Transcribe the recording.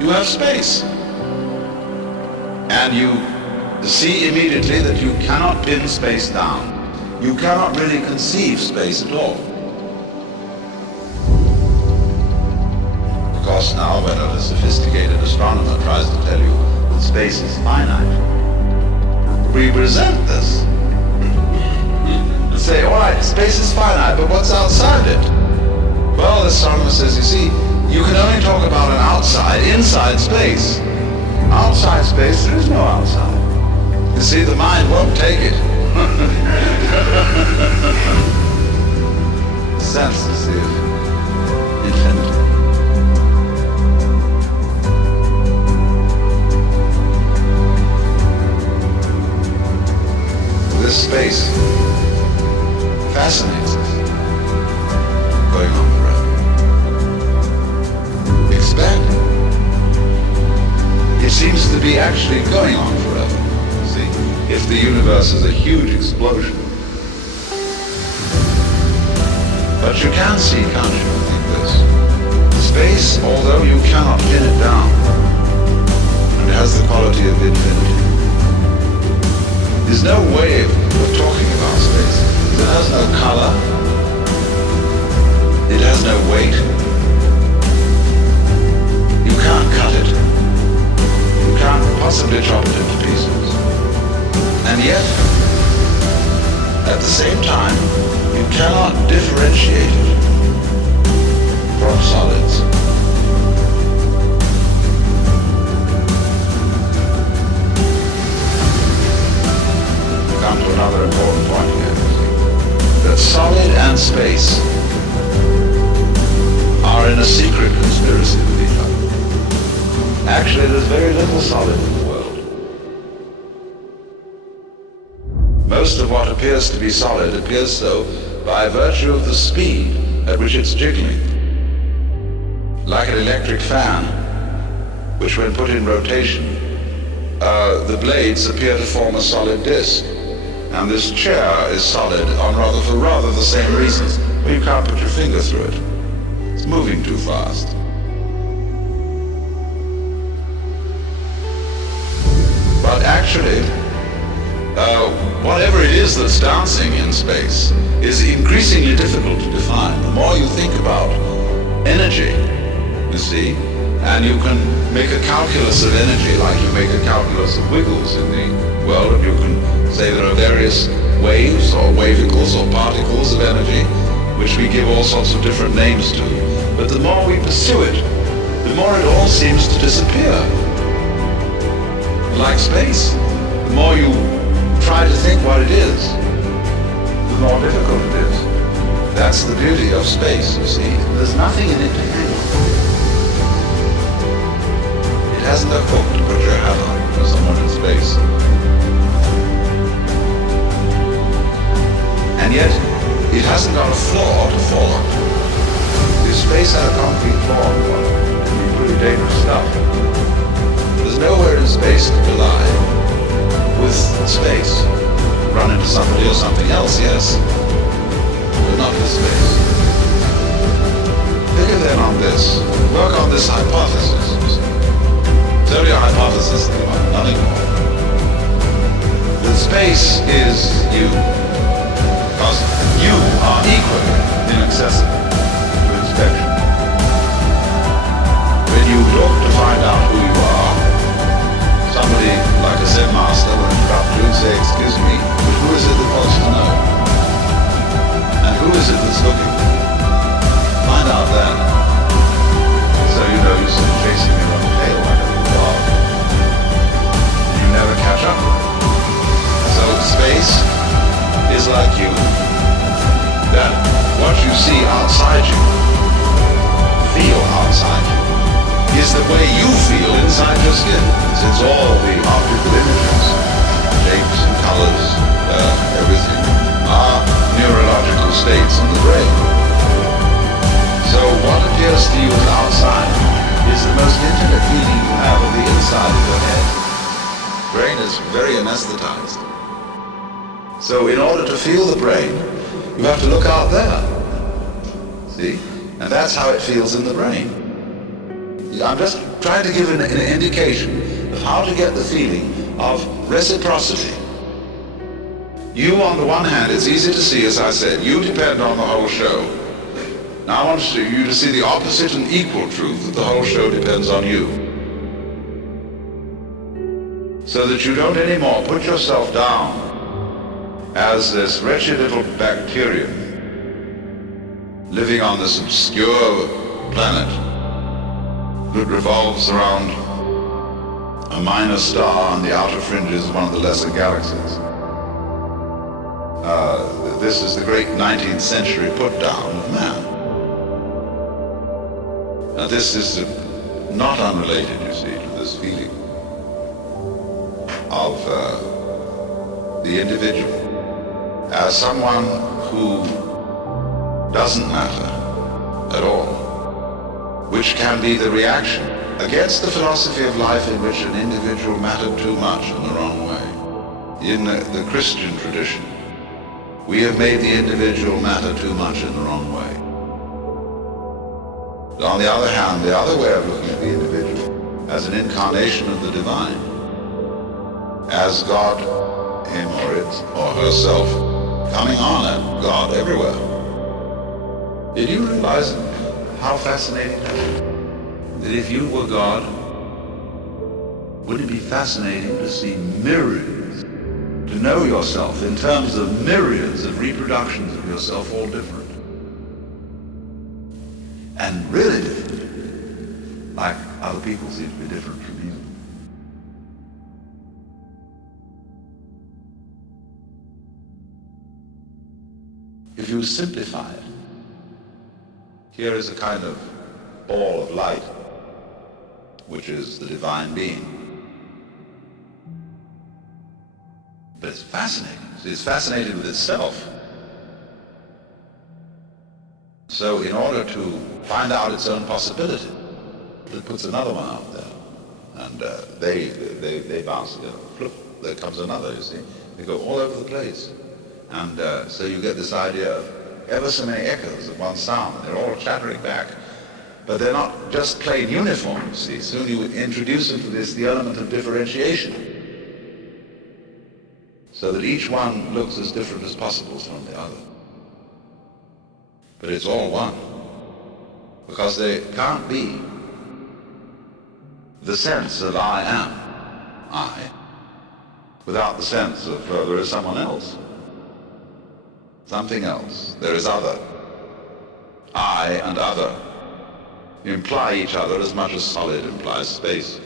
You have space. And you see immediately that you cannot pin space down. You cannot really conceive space at all. Because now when a sophisticated astronomer tries to tell you that space is finite, we resent this. And say, all right, space is finite, but what's outside it? Well, the astronomer says, you see, you can only talk about an outside, inside space. Outside space, there is no outside. You see, the mind won't take it. Senses of infinity. This space fascinates us, going on forever. Expanding. It seems to be actually going on forever. See, if the universe is a huge explosion. But you can see, can't you, think this? Space, although you cannot pin it down, and it has the quality of infinity. There's no way of talking about space. It has no color. It has no weight. You can't cut it. You can't possibly chop it into pieces. And yet, at the same time, you cannot differentiate it from solids. Come to another important point here. That solid and space are in a secret conspiracy with each other. Actually, there's very little solid in the world. Most of what appears to be solid appears so by virtue of the speed at which it's jiggling. Like an electric fan, which when put in rotation, the blades appear to form a solid disc. And this chair is solid for rather the same reasons. Well, you can't put your finger through it. It's moving too fast. But actually, whatever it is that's dancing in space is increasingly difficult to define. The more you think about energy, you see, and you can make a calculus of energy like you make a calculus of wiggles in the world, and you can say there are various waves or wavicles or particles of energy which we give all sorts of different names to. But the more we pursue it, the more it all seems to disappear. Like space, the more you try to think what it is, the more difficult it is. That's the beauty of space, you see. There's nothing in it to hang on. It hasn't a hook to put your hat on for someone in space. And yet, it hasn't got a floor to fall on. If space had a concrete floor, it would be pretty dangerous stuff. There's nowhere in space to collide with space. Run into somebody or something else, yes, but not with space. Figure then on this. Work on this hypothesis. It's only a hypothesis, nothing more. That space is you. Because you are equally inaccessible to inspection. When you look to find out who you are, somebody like a Zen master will interrupt you and say, excuse me, but who is it that wants to know? And who is it that's looking? Find out then. So you know you're sort of chasing your own tail like a little dog. inside of your head. Brain is very anesthetized. So in order to feel the brain, you have to look out there. See? And that's how it feels in the brain. I'm just trying to give an indication of how to get the feeling of reciprocity. You, on the one hand, it's easy to see, as I said, you depend on the whole show. Now I want you to see the opposite and equal truth, that the whole show depends on you. So that you don't anymore put yourself down as this wretched little bacterium living on this obscure planet that revolves around a minor star on the outer fringes of one of the lesser galaxies. This is the great 19th century put-down of man. Now this is not unrelated, you see, to this feeling of the individual as someone who doesn't matter at all, which can be the reaction against the philosophy of life in which an individual mattered too much in the wrong way. In the Christian tradition, we have made the individual matter too much in the wrong way. But on the other hand, the other way of looking at the individual as an incarnation of the divine, as God, him or it or herself, coming on at God everywhere. Did you realize how fascinating that is? That if you were God, wouldn't it be fascinating to see myriads, to know yourself in terms of myriads of reproductions of yourself, all different? And really different, like other people seem to be different from you. If you simplify it, here is a kind of ball of light, which is the divine being. But it's fascinating. It's fascinated with itself. So in order to find out its own possibility, it puts another one out there. And they bounce together. Flip, there comes another, you see. They go all over the place. And so you get this idea of ever so many echoes of one sound. They're all chattering back. But they're not just plain uniform, see. Soon you introduce into this the element of differentiation, so that each one looks as different as possible from the other. But it's all one, because there can't be the sense of I am, I, without the sense of there is someone else, something else, there is other. I and other imply each other as much as solid implies space.